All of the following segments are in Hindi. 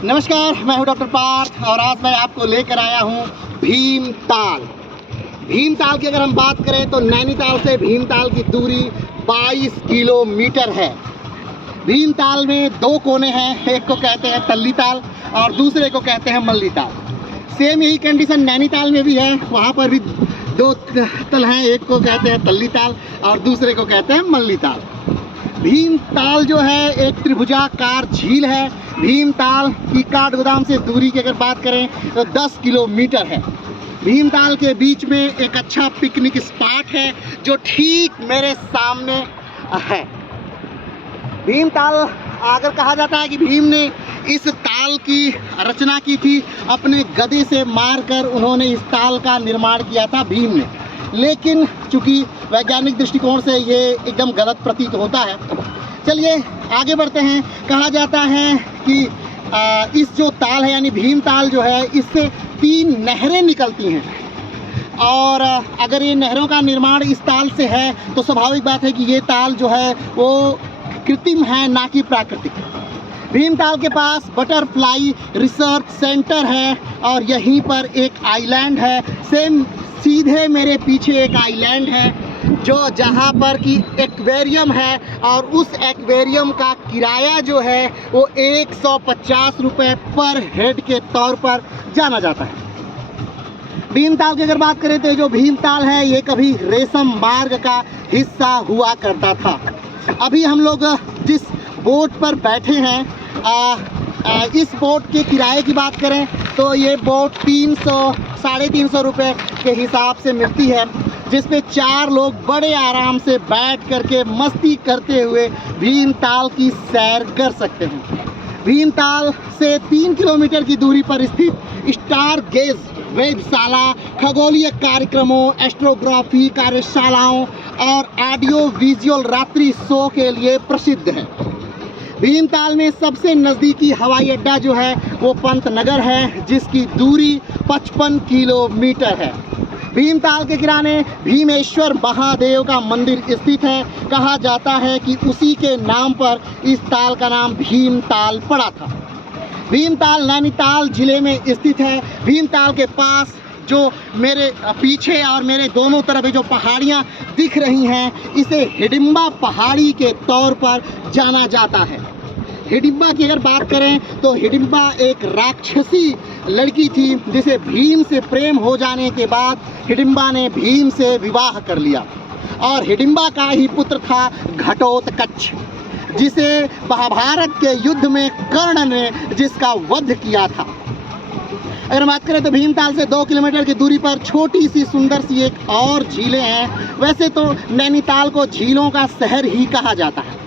नमस्कार, मैं हूं डॉक्टर पार्थ और आज मैं आपको लेकर आया हूं भीमताल। भीमताल की अगर हम बात करें तो नैनीताल से भीमताल की दूरी 22 किलोमीटर है। भीमताल में दो कोने हैं, एक को कहते हैं तल्ली ताल और दूसरे को कहते हैं मल्ली ताल। सेम यही कंडीशन नैनीताल में भी है, वहाँ पर भी दो तल हैं, एक को कहते हैं तल्ली ताल और दूसरे को कहते हैं मल्ली ताल। भीमताल जो है एक त्रिभुजाकार झील है। भीमताल की काठगोदाम से दूरी की अगर बात करें तो 10 किलोमीटर है। भीमताल के बीच में एक अच्छा पिकनिक स्पॉट है जो ठीक मेरे सामने है। भीमताल अगर कहा जाता है कि भीम ने इस ताल की रचना की थी, अपने गदे से मारकर उन्होंने इस ताल का निर्माण किया था भीम ने। लेकिन चूंकि वैज्ञानिक दृष्टिकोण से ये एकदम गलत प्रतीत होता है। चलिए आगे बढ़ते हैं। कहा जाता है कि इस जो ताल है यानी भीमताल जो है, इससे 3 नहरें निकलती हैं और अगर ये नहरों का निर्माण इस ताल से है तो स्वाभाविक बात है कि ये ताल जो है वो कृत्रिम है, ना कि प्राकृतिक। भीमताल के पास बटरफ्लाई रिसर्च सेंटर है और यहीं पर एक आइलैंड है। सेम सीधे मेरे पीछे एक आइलैंड है जो जहाँ पर कि एक्वेरियम है और उस एक्वेरियम का किराया जो है वो 150 रुपये पर हेड के तौर पर जाना जाता है। भीमताल की अगर बात करें तो जो भीमताल है ये कभी रेशम मार्ग का हिस्सा हुआ करता था। अभी हम लोग जिस बोट पर बैठे हैं, इस बोट के किराए की बात करें तो ये बोट 300-350 रुपये के हिसाब से मिलती है, जिसपे 4 लोग बड़े आराम से बैठ करके मस्ती करते हुए भीमताल की सैर कर सकते हैं। भीमताल से 3 किलोमीटर की दूरी पर स्थित स्टार गेज वेधशाला खगोलीय कार्यक्रमों, एस्ट्रोग्राफी कार्यशालाओं और ऑडियो विजुअल रात्रि शो के लिए प्रसिद्ध है। भीमताल में सबसे नज़दीकी हवाई अड्डा जो है वो पंतनगर है, जिसकी दूरी 55 किलोमीटर है। भीमताल के किनारे भीमेश्वर महादेव का मंदिर स्थित है। कहा जाता है कि उसी के नाम पर इस ताल का नाम भीमताल पड़ा था। भीमताल नैनीताल जिले में स्थित है। भीमताल के पास जो मेरे पीछे और मेरे दोनों तरफ जो पहाड़ियाँ दिख रही हैं, इसे हिडिंबा पहाड़ी के तौर पर जाना जाता है। हिडिंबा की अगर बात करें तो हिडिंबा एक राक्षसी लड़की थी जिसे भीम से प्रेम हो जाने के बाद हिडिंबा ने भीम से विवाह कर लिया और हिडिंबा का ही पुत्र था घटोत्कच, जिसे महाभारत के युद्ध में कर्ण ने जिसका वध किया था। अगर बात करें तो भीमताल से 2 किलोमीटर की दूरी पर छोटी सी सुंदर सी एक और झीलें हैं। वैसे तो नैनीताल को झीलों का शहर ही कहा जाता है।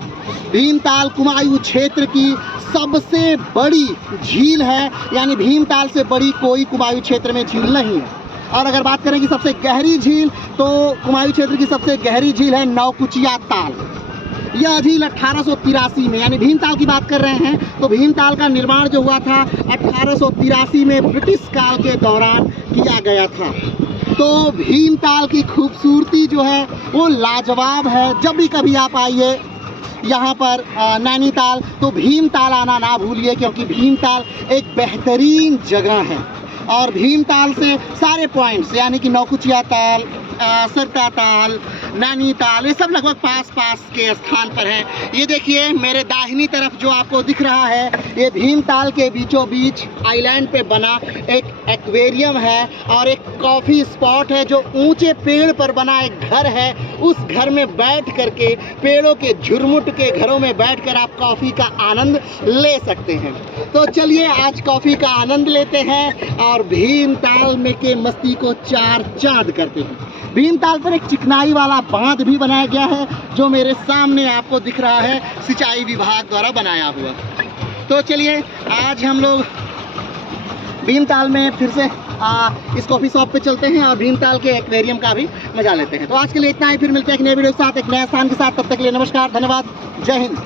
भीमताल कुमायूं क्षेत्र की सबसे बड़ी झील है, यानी भीमताल से बड़ी कोई कुमायूं क्षेत्र में झील नहीं है। और अगर बात करें कि सबसे गहरी झील, तो कुमायूं क्षेत्र की सबसे गहरी झील है नौकुचिया ताल। यह झील 1883 में, यानी भीमताल की बात कर रहे हैं तो भीमताल का निर्माण जो हुआ था 1883 में ब्रिटिश काल के दौरान किया गया था। तो भीमताल की खूबसूरती जो है वो लाजवाब है। जब भी कभी आप आइए यहाँ पर नैनीताल तो भीमताल आना ना भूलिए, क्योंकि भीमताल एक बेहतरीन जगह है। और भीमताल से सारे पॉइंट्स यानी कि नौकुचिया ताल, सरता ताल, नैनीताल, ये सब लगभग पास पास के स्थान पर है। ये देखिए मेरे दाहिनी तरफ जो आपको दिख रहा है, ये भीमताल के बीचों बीच आइलैंड पे बना एक एक्वेरियम है और एक कॉफ़ी स्पॉट है जो ऊंचे पेड़ पर बना एक घर है। उस घर में बैठ करके, पेड़ों के झुरमुट के घरों में बैठकर आप कॉफ़ी का आनंद ले सकते हैं। तो चलिए आज कॉफ़ी का आनंद लेते हैं और भीमताल में के मस्ती को 4 चांद करते हैं। भीमताल पर एक चिकनाई वाला बांध भी बनाया गया है जो मेरे सामने आपको दिख रहा है, सिंचाई विभाग द्वारा बनाया हुआ। तो चलिए आज हम लोग भीमताल में फिर से इस कॉफ़ी शॉप पे चलते हैं और भीमताल के एक्वेरियम का भी मजा लेते हैं। तो आज के लिए इतना ही, फिर मिलते हैं एक नए वीडियो के साथ, एक नए स्थान के साथ। तब तक के लिए नमस्कार, धन्यवाद, जय हिंद।